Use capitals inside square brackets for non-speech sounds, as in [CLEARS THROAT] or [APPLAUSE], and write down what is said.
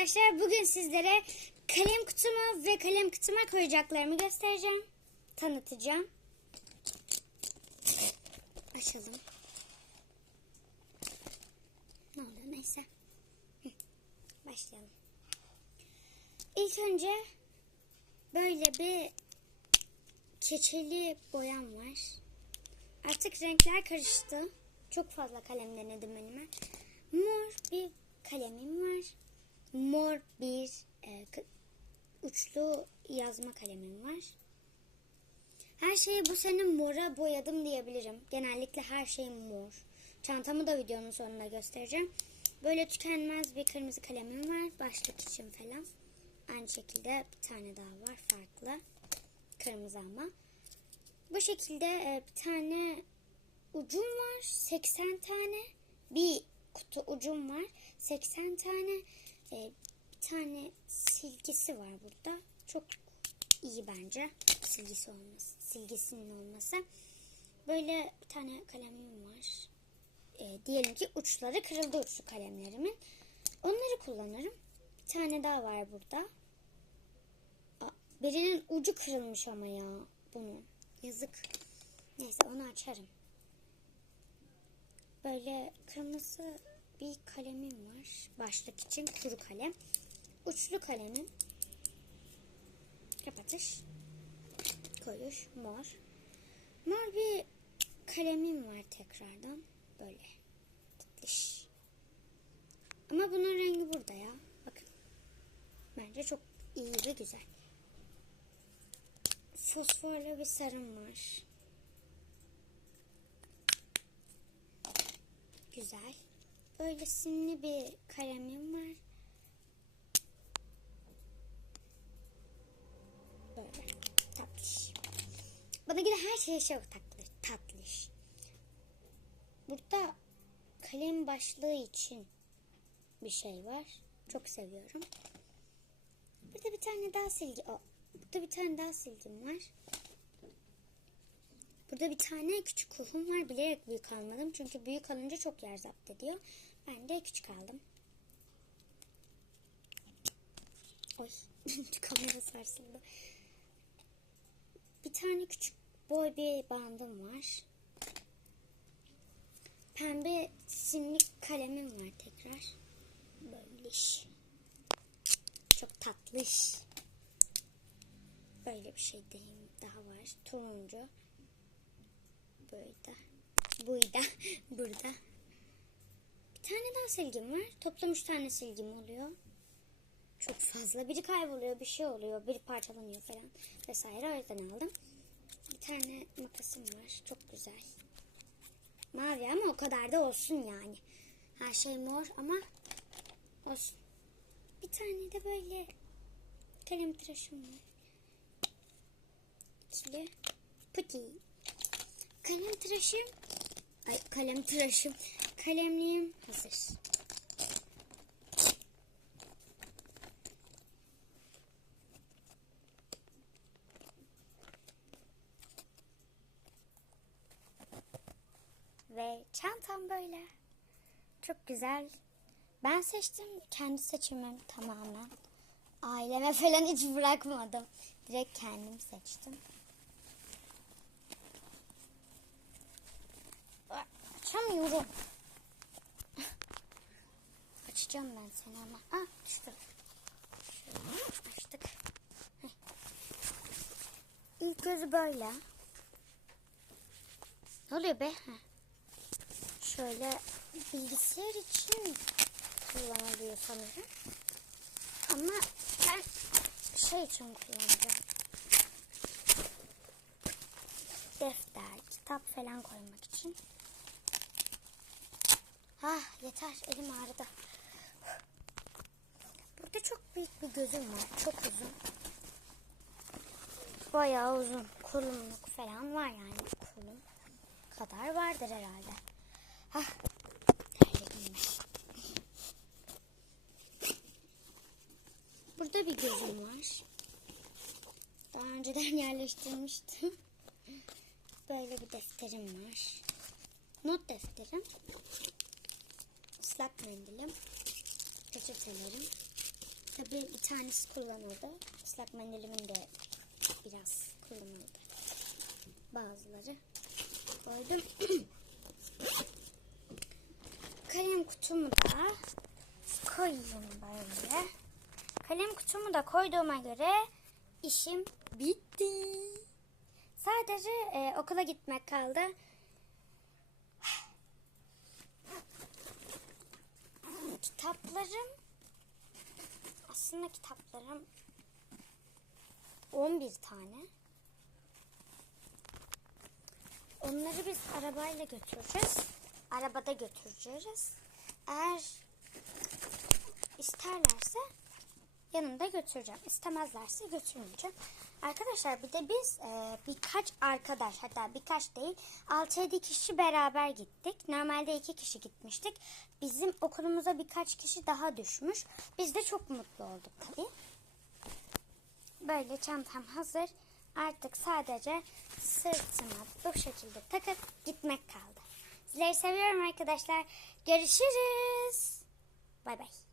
arkadaşlar bugün sizlere kalem kutuma ve kalem kutuma koyacaklarımı göstereceğim. Tanıtacağım. Açalım. Ne oluyor neyse. Başlayalım. İlk önce böyle bir keçeli boyam var. Artık renkler karıştı. Çok fazla kalem denedim elime. Mor bir kalemim var. Mor bir e, uçlu yazma kalemim var. Her şeyi bu sene mora boyadım diyebilirim. Genellikle her şey mor. Çantamı da videonun sonunda göstereceğim. Böyle tükenmez bir kırmızı kalemim var. Başlık için falan. Aynı şekilde bir tane daha var farklı. Kırmızı ama. Bu şekilde e, bir tane ucum var. 80 tane. Bir kutu ucum var. 80 tane. E, bir tane silgisi var burada. Çok iyi bence. Silgisi olması. Silgisinin olması. Böyle bir tane kalemim var. E, diyelim ki uçları kırıldı uçlu kalemlerimin. Onları kullanırım. Bir tane daha var burada. Aa, birinin ucu kırılmış ama ya bunun. Yazık. Neyse onu açarım. Böyle kırmızı bir kalemim var. Başlık için kuru kalem. Uçlu kalemim. Kapatış. Koyuş. Mor. Mor bir kalemim var tekrardan. Böyle. Tatlış. Ama bunun rengi burada ya. Bakın. Bence çok iyi ve güzel. Fosforlu bir sarım var. Güzel. Böyle simli bir kalemim var. Böyle tatlış. Bana göre her şey çok tatlı, tatlış. Burada kalem başlığı için bir şey var. Çok seviyorum. Burada bir tane daha silgi. Aa, burada bir tane daha silgim var. Burada bir tane küçük kuhum var. Bilerek büyük almadım. Çünkü büyük alınca çok yer zapt ediyor. Ben de küçük aldım. Oy. [LAUGHS] Kamera sarsıldı. Bir tane küçük boy bir bandım var. Pembe simli kalemim var tekrar. Böyle. Çok tatlış. Böyle bir şey diyeyim daha var. Turuncu. Burada. Burada. Burada. Silgim var. Toplam üç tane silgim oluyor. Çok fazla. Biri kayboluyor, bir şey oluyor, biri parçalanıyor falan vesaire. O yüzden aldım. Bir tane makasım var. Çok güzel. Mavi ama o kadar da olsun yani. Her şey mor ama olsun. Bir tane de böyle kalem tıraşım var. İkili. Pıtı. Kalem tıraşım. Ay kalem tıraşım. Kalemliğim hazır. Ve çantam böyle. Çok güzel. Ben seçtim. Kendi seçimim tamamen. Aileme [LAUGHS] falan hiç bırakmadım. Direkt kendim seçtim. Açamıyorum. Açacağım ben seni ama. Ah düştü. Şöyle açtık. Heh. İlk gözü böyle. Ne oluyor be? Heh. Şöyle bilgisayar için kullanılıyor sanırım. Ama ben şey için kullanacağım. Defter, kitap falan koymak için. Ah yeter elim ağrıdı. Büyük bir gözüm var. Çok uzun. Bayağı uzun. Kolumluk falan var yani. Kolum kadar vardır herhalde. Hah. Ben. Burada bir gözüm var. Daha önceden [LAUGHS] yerleştirmiştim. Böyle bir defterim var. Not defterim. Islak mendilim. Peçetelerim. Tabii bir tanesi kullanıldı. Islak mendilimin de biraz kullanıldı. Bazıları koydum. [CLEARS THROAT] Kalem kutumu da koyayım böyle. Kalem kutumu da koyduğuma göre işim bitti. Sadece e, okula gitmek kaldı. [SIGHS] Kitaplarım aslında kitaplarım 11 tane. Onları biz arabayla götüreceğiz. Arabada götüreceğiz. Eğer isterlerse yanımda götüreceğim. İstemezlerse götürmeyeceğim. Arkadaşlar bir de biz e, birkaç arkadaş hatta birkaç değil 6-7 kişi beraber gittik. Normalde 2 kişi gitmiştik. Bizim okulumuza birkaç kişi daha düşmüş. Biz de çok mutlu olduk tabii. Böyle çantam hazır. Artık sadece sırtıma bu şekilde takıp gitmek kaldı. Sizleri seviyorum arkadaşlar. Görüşürüz. Bay bay.